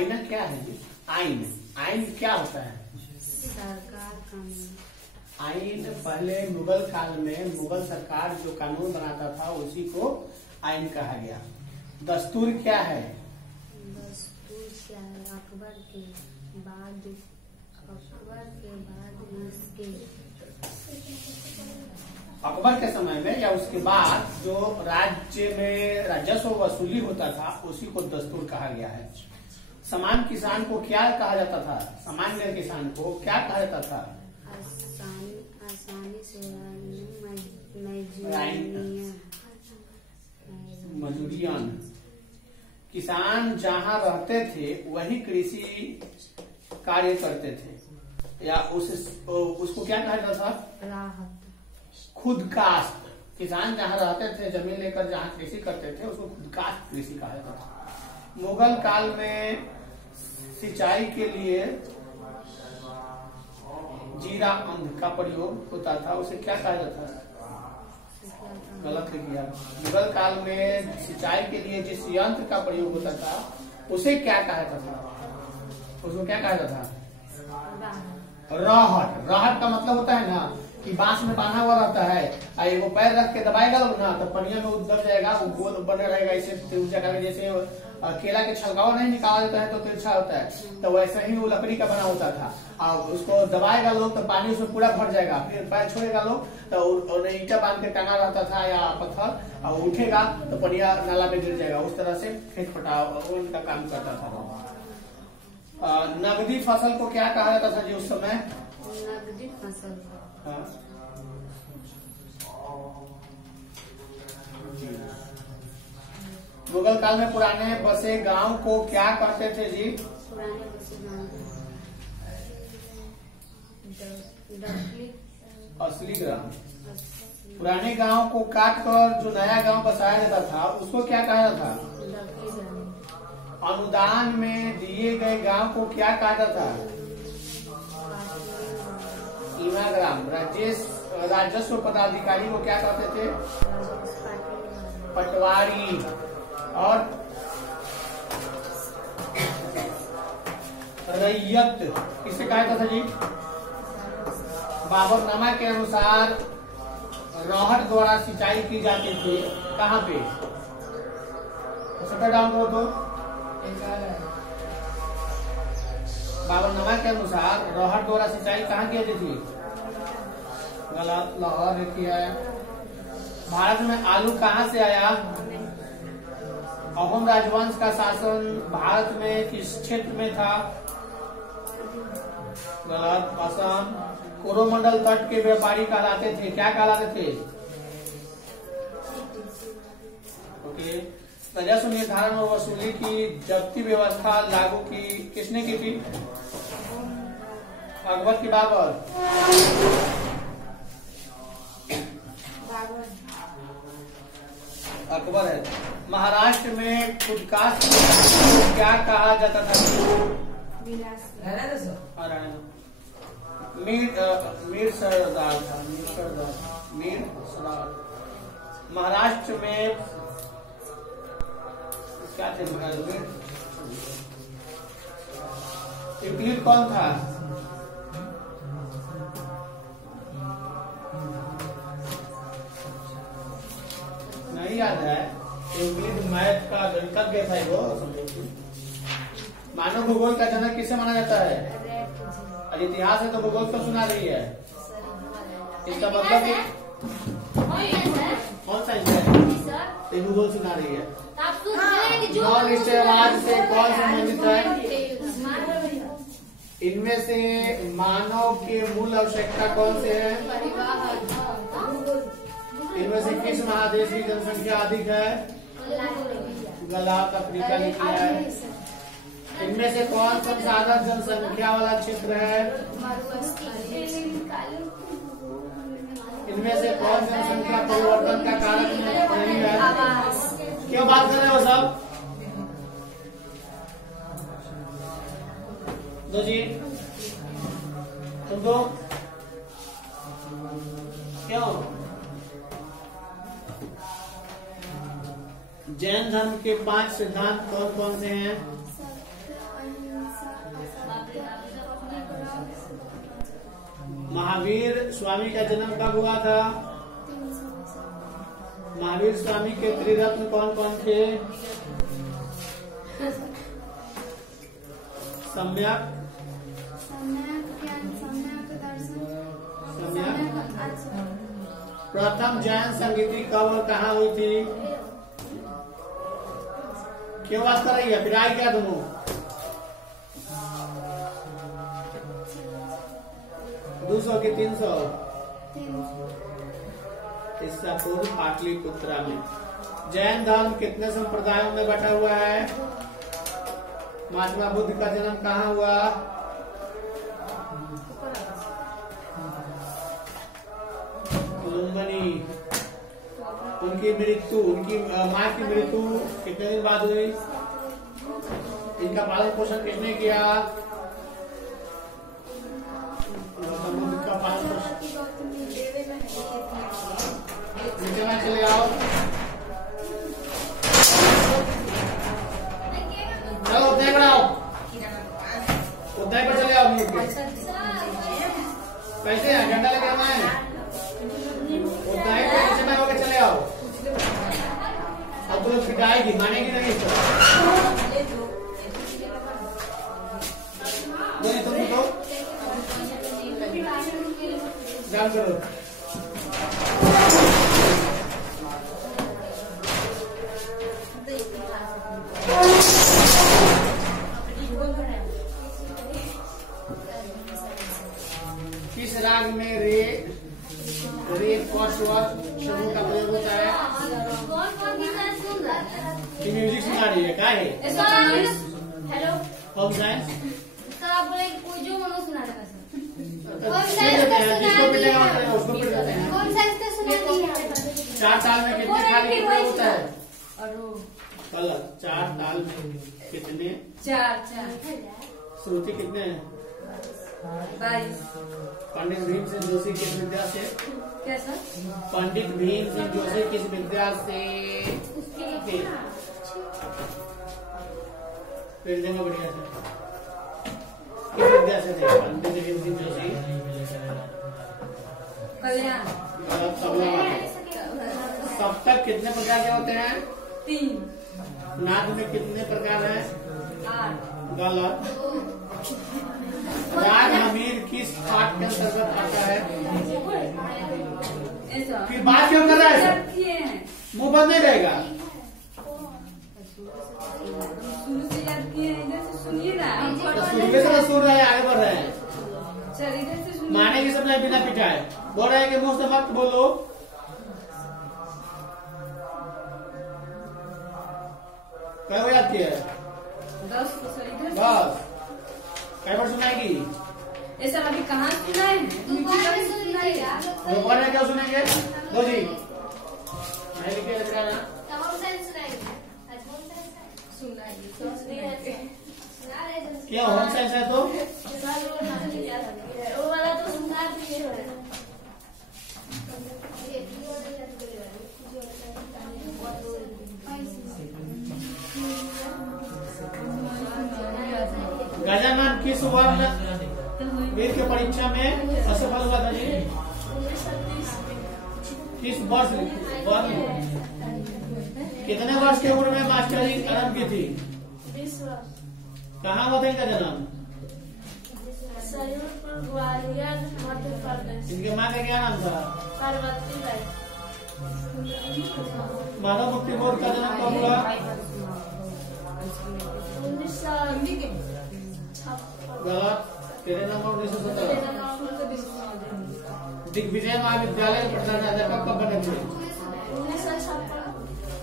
आईना क्या है जी? आइन, आइन क्या होता है? सरकार कानून। आइन पहले मुगल काल में मुगल सरकार जो कानून बनाता था उसी को आइन कहा गया। दस्तूर क्या है? दस्तूर क्या है? अकबर के बाद इसके अकबर के समय में या उसके बाद जो राज्य में राजस्व वसूली होता था उसी को दस्तूर कहा गया है। समान किसान को क्या कहा जाता था? सामान्य किसान को क्या कहा जाता था? आसानी से मजूरियन। किसान जहाँ रहते थे वही कृषि कार्य करते थे या उसको क्या कहा जाता था? राहत। खुद काश्त। किसान जहाँ रहते थे जमीन लेकर जहाँ कृषि करते थे उसको खुद काश्त कृषि कहा जाता था। मुगल काल में सिंचाई के लिए जीरा अंध का प्रयोग होता था, उसे क्या कहा जाता था? गलत लिख दिया। मुगल काल में सिंचाई के लिए जिस यंत्र का प्रयोग होता था उसे क्या कहा जाता था? उसको क्या कहा जाता था? रहट। रहट का मतलब होता है ना कि बांस में बांधा हुआ रहता है, वो पैर रख के दबाएगा लोग ना तो पनिया में दब जाएगा, वो गोल बने रहेगा। इसे जैसे केला के छलकाव नहीं निकाला जाता है तो तिरछा होता है, तो वैसे ही वो लकड़ी का बना होता था। और उसको दबाएगा लोग तो पानी उसमें पूरा भर जाएगा, फिर पैर छोड़ेगा लोग तो ईटा बांध के टांगा रहता था या पत्थर, और उठेगा तो पनिया नाला में गिर जाएगा। उस तरह से खेत पटाव उनका काम करता था। नगदी फसल को क्या कहा जाता था जी उस समय? नगदी फसल। मुगल काल में पुराने बसे गांव को क्या कहते थे जी? पुराने बसे गांव असली ग्राम। पुराने गांव को काट कर जो नया गांव बसाया जाता था उसको क्या कहा जाता था? अनुदान में दिए गए गांव को क्या कहा जाता था? इमाग्राम। राजस्व पदाधिकारी को क्या कहते थे? पटवारी। और रैयत किसे कहा जाता था जी? बाबरनामा के अनुसार रहट द्वारा सिंचाई की जाती थी। कहाँ पे? सटर डाउन करो तो। बाबरनामा के अनुसार रहट द्वारा सिंचाई कहाँ की जाती थी? गलत। लाहौर लिखी है। भारत में आलू कहाँ से आया? अहोम राजवंश का शासन भारत में किस क्षेत्र में था? गलत। असम। कोरोमंडल तट के व्यापारी कहलाते थे, क्या कहलाते थे? ओके। राजस्व निर्धारण और वसूली की जब्ती व्यवस्था लागू की किसने की थी? अकबर की बाबर? अकबर है। महाराष्ट्र में खुदकास्ट क्या कहा जाता था? मीर सरदार। महाराष्ट्र में क्या थे? यूक्लिड कौन था? नहीं याद है। यूक्लिड मैथ का गणितज्ञ था वो। मानव भूगोल का जनक किसे माना जाता है? और इतिहास है तो भूगोल तो सुना रही है। इसका मतलब कौन सा है? भूगोल सुना रही है। नॉन स्टेरॉयड से कौन संबंधित है? इनमें से मानव के मूल आवश्यकता कौन से है? इनमें से किस महादेश की जनसंख्या अधिक है? गलत। अफ्रीका लिखा है। इनमें से कौन संसाधन जनसंख्या वाला क्षेत्र है? इनमें से कौन जनसंख्या परिवर्तन का कारक नहीं है? क्यों बात कर रहे हो सब? दो जी तुम दो क्यों? जैन धर्म के 5 सिद्धांत कौन कौन से हैं? महावीर स्वामी का जन्म कब हुआ था? 300 ईसा। महावीर स्वामी के त्रिरत्न कौन कौन थे? सम्यक सम्यक ज्ञान, सम्यक दर्शन, सम्यक आचरण। प्रथम जैन संगीति कब और कहाँ हुई थी? क्यों बात कर रही है? फिर आई क्या तुम? 200 की 300? 300। ईसा पूर्व पाटलिपुत्रा में। जैन धर्म कितने संप्रदायों में बटा हुआ है? महात्मा बुद्ध का जन्म कहाँ हुआ? लुम्बिनी। उनकी मृत्यु, उनकी माँ की मृत्यु कितने दिन बाद हुई? इनका पालन पोषण किसने किया? गौतम बुद्ध का पालन पोषण। नीचे में चले आओ, चलो उद्यान पर आओ, उद्यान पर चले आओ। कैसे है? घंटा लगे हुए हैं। उद्यान पर नीचे में होकर चले आओ। अब तो पिटाएगी, मानेगी नहीं इसको। तुम तो जान करो। किस राग में रे कौन समूह का प्रयोग होता है? म्यूजिक सुना रही है? क्या है? Hello home science. सर आप बोले कोई जो मनो सुना रहा है जिसको पिटेगा उसको पिट देते हैं। कौन सा इसका सुना है? 4 ताल में कितने खाली के प्रयोग होता है? और गलत। 4 ताल में कितने? 4 श्रुति कितने हैं? 22। पंडित भीम सिंह जोशी किस विद्या से? कैसा? पंडित भीम सिंह जोशी किस विद्या से? फिर देंगे बढ़िया से। किस विद्या से थे पंडित भीम सिंह जोशी? कल्याण। सप्तक कितने प्रकार के होते हैं? 3। नाद में कितने प्रकार हैं? 8। गलत। राग हमीर किस पाठ के अंतर्गत आता है? ऐसा फिर बात क्यों कर रहा है? मुंह बंद नहीं रहेगा। शुरू से याद किए हैं, इधर से सुनिए ना। तो शुरू से सुन रहे हैं, आगे बढ़ रहे हैं। चल इधर से सुनिए। माने की सबने बिना पिटाए बोल रहे हैं कि मुंह से मत बोलो। क्या हो जाती है? 10। बस कई बार सुनाएगी? ऐसा अभी कहाँ सुना है? दोपहर में क्या सुनेंगे? दो जी मैं लिखे लग रहा है क्या होम साइंस है? तो गजानन किस वर्ण वेद के परीक्षा में असफल हुआ था जी? किस वर्ष वर्ण? कितने वर्ष की उम्र में मास्टरी आरंभ की थी? 20 वर्ष। कहाँ हुआ था इनका जन्म? सयूरपुर, ग्वालियर, मध्य प्रदेश। इनके माँ का क्या नाम था? पार्वती बाई। माधव मुक्ति बोर्ड का जन्म कब हुआ? 1956। गलत। 13 नवंबर 1917। दिग्विजय महाविद्यालय के प्रधानाध्यापक कब बने थे? 1956।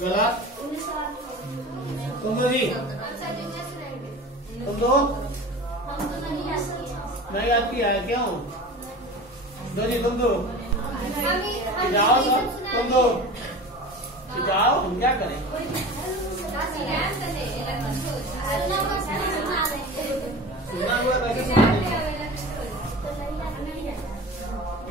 गलत। 1958। तुम दो जी, तुम दो नहीं याद किया है क्यों? दो जी तुम दो जाओ, तुम दो जाओ, हम क्या करें? सुना हुआ कैसे सुना?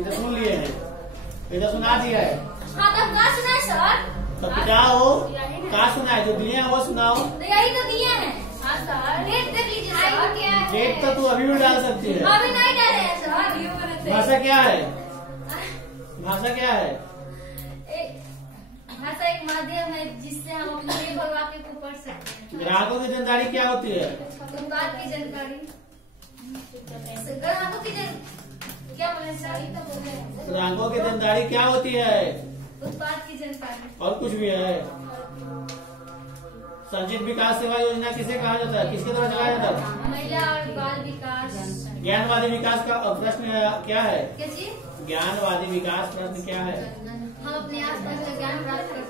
इधर सुन लिए हैं, इधर सुना दिया है। तो पिटाओ, कहा सुना है? जो दिए हैं वो सुनाओ। यही तो दिए हैं। हाँ सर, डेट देख लीजिए सर। डेट तो तू अभी भी डाल सकती है। अभी नहीं डाले हैं सर। भाषा क्या है? भाषा क्या है? भाषा एक माध्यम है जिससे हम अपने लेख और वाक्य को पढ़ सकते हैं। ग्राहकों की जानकारी क्या होती है? उत्पाद की जानकारी। ग्राहकों की क्या बोले सर? ग्राहकों की जानकारी क्या होती है? उत्पाद की जानकारी। और कुछ भी है? संचित विकास सेवा योजना किसे कहा जाता है? किसके द्वारा चलाया जाता है? महिला और बाल विकास। ज्ञानवादी विकास का प्रश्न क्या है? क्या चीज? ज्ञानवादी विकास प्रश्न क्या है? हम अपने आसपास का ज्ञान प्राप्त कर।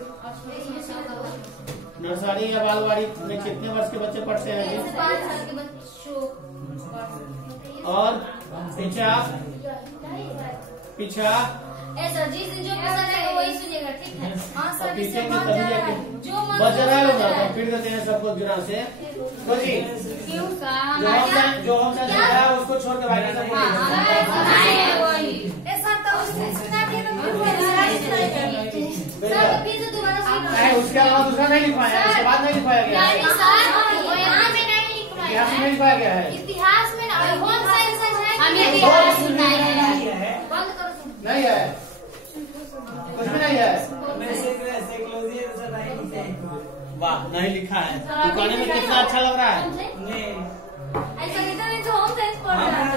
नर्सरी या बालवाड़ी में कितने वर्ष के बच्चे पढ़ते हैं? 5 साल के बच्चों। और पीछा ऐसा जिस जो पसंद है वही सुनेगा, ठीक है? हाँ सर, पीछे जो में तभी जाके बच रहा होगा तो फिर देते हैं सबको गिरा से। तो जी क्यों का जो हम है उसको छोड़ के बाकी सब ऐसा तो सुना दिया तो फिर से दोबारा उसके अलावा दूसरा नहीं लिखवाया, उसके बाद नहीं लिखवाया गया है। इतिहास में नहीं लिखवाया गया है। इतिहास में नहीं है, कुछ भी नहीं है। वाह, नहीं लिखा है। दुकान में कितना अच्छा लग रहा है। ऐसा नहीं तो होम साइंस पढ़ रहा है।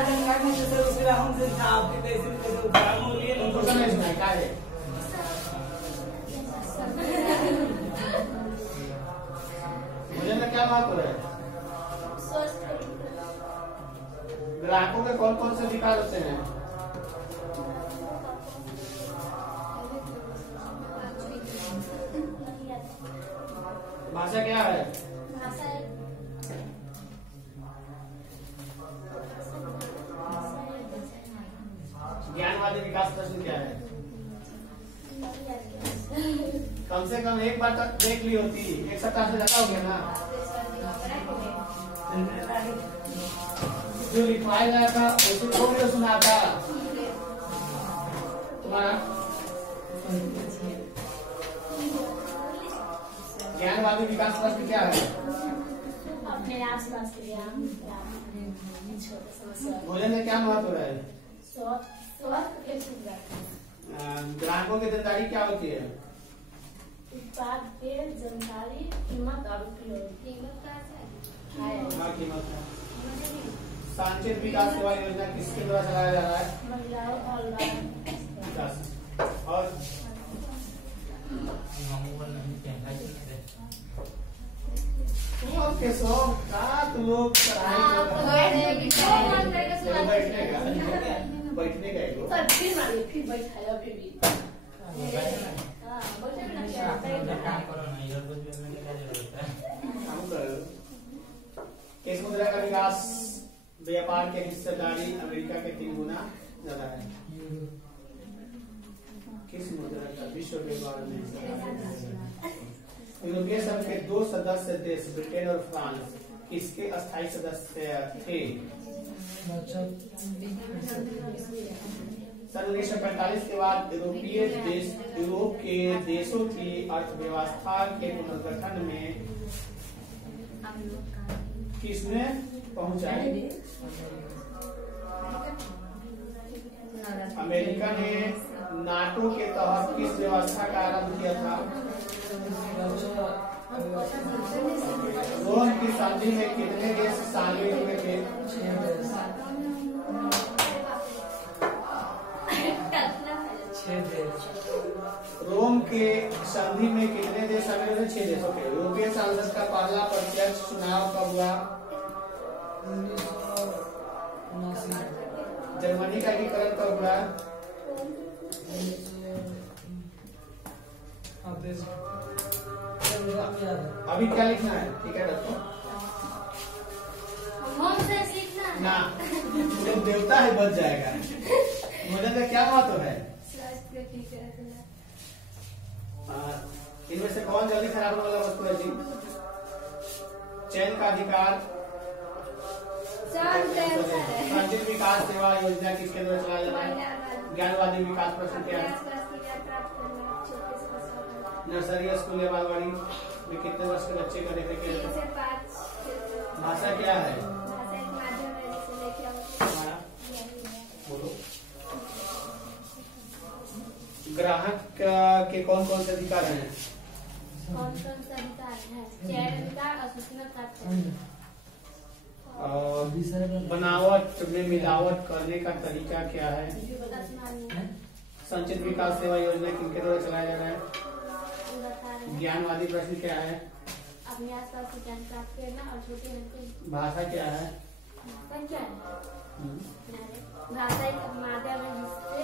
मुझे ना क्या बात हो रहा है? ग्राहकों के कौन कौन से विकार होते हैं? भाषा क्या है? ज्ञानवादी विकास प्रश्न क्या है? कम से कम एक बार तक देख ली होती, एक सप्ताह से ज्यादा हो गया ना। जो लिखवाया गया था उसे कौन तो सुना था तुम्हारा? ज्ञानवादी विकास प्रश्न क्या है? अपने आसपास के ज्ञान। भोजन में क्या महत्व है? ग्राहकों की जानकारी क्या होती है? उत्पाद के जानकारी, कीमत और उपयोग। कीमत कीमत है। संचित विकास सेवा योजना किसके द्वारा चलाया जा रहा है? महिलाओं और बाल विकास। और लोग बैठने का फिर बैठाया फिर भी किस मुद्रा का विकास व्यापार के हिस्सेदारी अमेरिका के 3 गुना ज्यादा है? किस मुद्रा का विश्व व्यापार में? यूरोपीय संघ के 2 सदस्य देश ब्रिटेन और फ्रांस किसके अस्थायी सदस्य थे? सन 1945 के बाद यूरोप के देशों की अर्थव्यवस्था के पुनर्गठन में किसने पहुंचाई? अमेरिका ने नाटो के तहत किस व्यवस्था का आरंभ किया था? रोम की संधि में कितने देश शामिल हुए थे? रोम के संधि में कितने देश शामिल हुए? 6 देशों के। यूरोपीय संसद का पहला प्रत्यक्ष चुनाव कब हुआ? जर्मनी का एकीकरण कब हुआ? अभी क्या लिखना है? ठीक है रखो ना, जब देवता है बच जाएगा। मुझे तो क्या महत्व है? इनमें से कौन जल्दी खराब होने वाला वस्तु है जी? चयन का अधिकार। संचित विकास सेवा योजना किसके द्वारा चलाया जाता है? ज्ञानवादी विकास प्रश्न क्या है? नर्सरी स्कूल या बालवाड़ी में कितने वर्ष के बच्चे का देखने के? भाषा क्या है? बोलो। ग्राहक के कौन कौन से अधिकार हैं? कौन कौन सा अधिकार है? चयन अधिकार और सूचना प्राप्त। बनावट में मिलावट करने का तरीका क्या है? संचित विकास सेवा योजना किनके द्वारा चलाया जा रहा है? ज्ञानवादी प्रश्न क्या है? अपने आसपास की ज्ञान प्राप्त करना और छोटे भाषा क्या है? भाषा एक माध्यम है जिससे